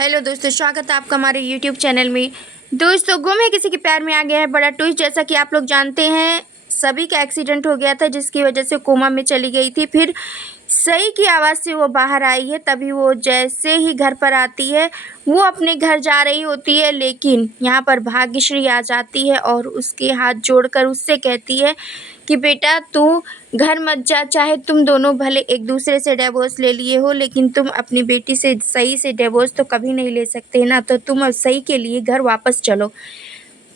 Hello दोस्तों, स्वागत है आपका हमारे यूट्यूब चैनल में। दोस्तों, गुम है किसी के प्यार में आ गया है बड़ा ट्विस्ट। जैसा कि आप लोग जानते हैं, सभी का एक्सीडेंट हो गया था जिसकी वजह से कोमा में चली गई थी। फिर सही की आवाज़ से वो बाहर आई है। तभी वो जैसे ही घर पर आती है, वो अपने घर जा रही होती है, लेकिन यहाँ पर भाग्यश्री आ जाती है और उसके हाथ जोड़कर उससे कहती है कि बेटा तू घर मत जा। चाहे तुम दोनों भले एक दूसरे से डिवोर्स ले लिए हो, लेकिन तुम अपनी बेटी से सही से डिवोर्स तो कभी नहीं ले सकते ना। तो तुम अब सही के लिए घर वापस चलो।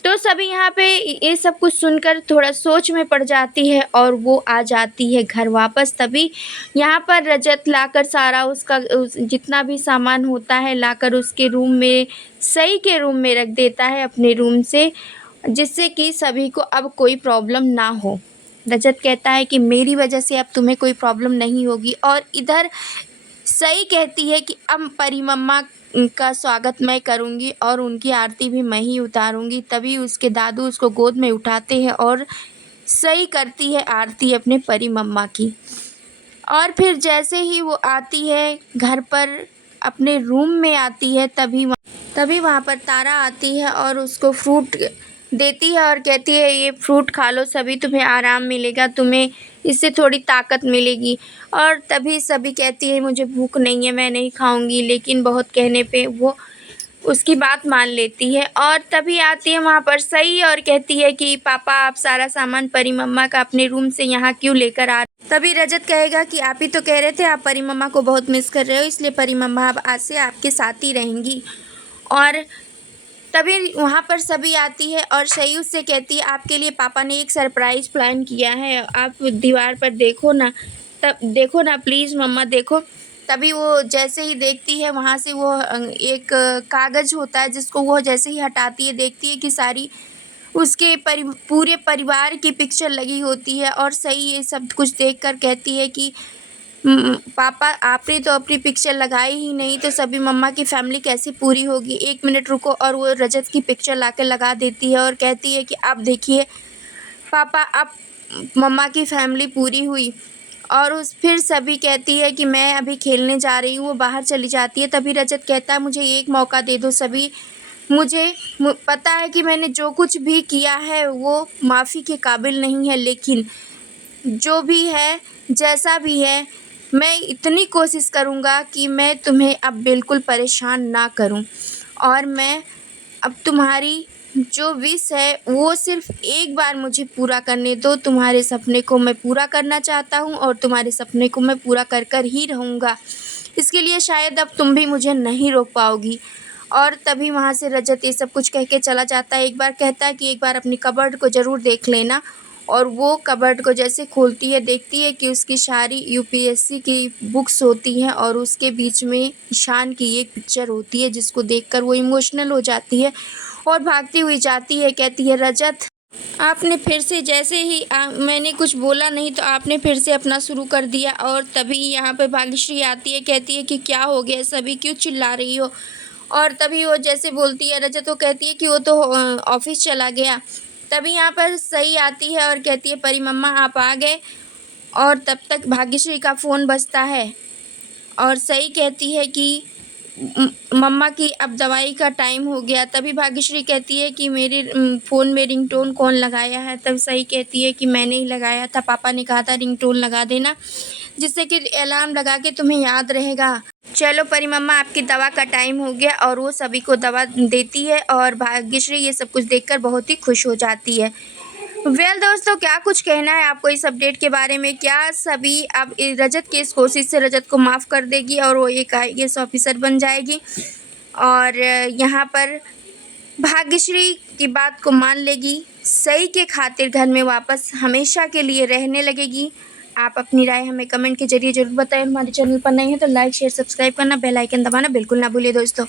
तो सभी यहाँ पे ये सब कुछ सुनकर थोड़ा सोच में पड़ जाती है और वो आ जाती है घर वापस। तभी यहाँ पर रजत लाकर सारा उसका जितना भी सामान होता है लाकर उसके रूम में, सही के रूम में रख देता है अपने रूम से, जिससे कि सभी को अब कोई प्रॉब्लम ना हो। रजत कहता है कि मेरी वजह से अब तुम्हें कोई प्रॉब्लम नहीं होगी। और इधर सही कहती है कि अब परी मम्मा का स्वागत मैं करूँगी और उनकी आरती भी मैं ही उतारूँगी। तभी उसके दादू उसको गोद में उठाते हैं और सही करती है आरती अपने परी मम्मा की। और फिर जैसे ही वो आती है घर पर, अपने रूम में आती है, तभी वहाँ पर तारा आती है और उसको फ्रूट देती है और कहती है ये फ्रूट खा लो, सभी तुम्हें आराम मिलेगा, तुम्हें इससे थोड़ी ताकत मिलेगी। और तभी सभी कहती है मुझे भूख नहीं है, मैं नहीं खाऊंगी, लेकिन बहुत कहने पे वो उसकी बात मान लेती है। और तभी आती है वहाँ पर सही और कहती है कि पापा आप सारा सामान परी मम्मा का अपने रूम से यहाँ क्यों लेकर आ रहे। तभी रजत कहेगा कि आप ही तो कह रहे थे आप परी मम्मा को बहुत मिस कर रहे हो, इसलिए परी मम्मा अब आज से आपके साथ ही रहेंगी। और तभी वहाँ पर सभी आती है और सही उससे कहती है आपके लिए पापा ने एक सरप्राइज़ प्लान किया है, आप दीवार पर देखो ना, तब देखो ना प्लीज़ मम्मा देखो। तभी वो जैसे ही देखती है वहाँ से वो एक कागज़ होता है जिसको वो जैसे ही हटाती है, देखती है कि सारी उसके पूरे परिवार की पिक्चर लगी होती है। और सही ये सब कुछ देखकर कहती है कि पापा आपने तो अपनी पिक्चर लगाई ही नहीं, तो सभी मम्मा की फैमिली कैसे पूरी होगी। 1 मिनट रुको। और वो रजत की पिक्चर लाके लगा देती है और कहती है कि आप देखिए पापा, अब मम्मा की फैमिली पूरी हुई। और फिर सभी कहती है कि मैं अभी खेलने जा रही हूँ, वो बाहर चली जाती है। तभी रजत कहता है मुझे एक मौका दे दो सभी, पता है कि मैंने जो कुछ भी किया है वो माफ़ी के काबिल नहीं है, लेकिन जो भी है जैसा भी है, मैं इतनी कोशिश करूँगा कि मैं तुम्हें अब बिल्कुल परेशान ना करूँ। और मैं अब तुम्हारी जो विश है वो सिर्फ़ एक बार मुझे पूरा करने दो। तुम्हारे सपने को मैं पूरा करना चाहता हूँ और तुम्हारे सपने को मैं पूरा कर कर ही रहूँगा। इसके लिए शायद अब तुम भी मुझे नहीं रोक पाओगी। और तभी वहाँ से रजत ये सब कुछ कह के चला जाता है। एक बार कहता है कि एक बार अपनी कबर्ड को ज़रूर देख लेना। और वो कबर्ड को जैसे खोलती है, देखती है कि उसकी सारी यूपीएससी की बुक्स होती हैं और उसके बीच में ईशान की एक पिक्चर होती है, जिसको देखकर वो इमोशनल हो जाती है और भागती हुई जाती है। कहती है रजत, आपने फिर से जैसे ही मैंने कुछ बोला नहीं तो आपने फिर से अपना शुरू कर दिया। और तभी यहाँ पे भाग्यश्री आती है, कहती है कि क्या हो गया, सभी क्यों चिल्ला रही हो। और तभी वो जैसे बोलती है रजत, वो कहती है कि वो तो ऑफिस चला गया। तभी यहाँ पर सही आती है और कहती है परी मम्मा आप आ गए। और तब तक भाग्यश्री का फ़ोन बजता है और सही कहती है कि मम्मा की अब दवाई का टाइम हो गया। तभी भाग्यश्री कहती है कि मेरे फ़ोन में रिंगटोन कौन लगाया है। तब सही कहती है कि मैंने ही लगाया था, पापा ने कहा था रिंगटोन लगा देना, जिससे कि अलार्म लगा के तुम्हें याद रहेगा। चलो परी मम्मा आपकी दवा का टाइम हो गया। और वो सभी को दवा देती है और भाग्यश्री ये सब कुछ देखकर बहुत ही खुश हो जाती है। दोस्तों, क्या कुछ कहना है आपको इस अपडेट के बारे में? क्या सभी अब रजत की इस कोशिश से रजत को माफ़ कर देगी और वो एक IAS ऑफिसर बन जाएगी और यहाँ पर भाग्यश्री की बात को मान लेगी, सही के खातिर घर में वापस हमेशा के लिए रहने लगेगी? आप अपनी राय हमें कमेंट के जरिए ज़रूर बताएं। हमारे चैनल पर नए हैं तो लाइक शेयर सब्सक्राइब करना, बेल आइकन दबाना बिल्कुल ना भूलिए दोस्तों।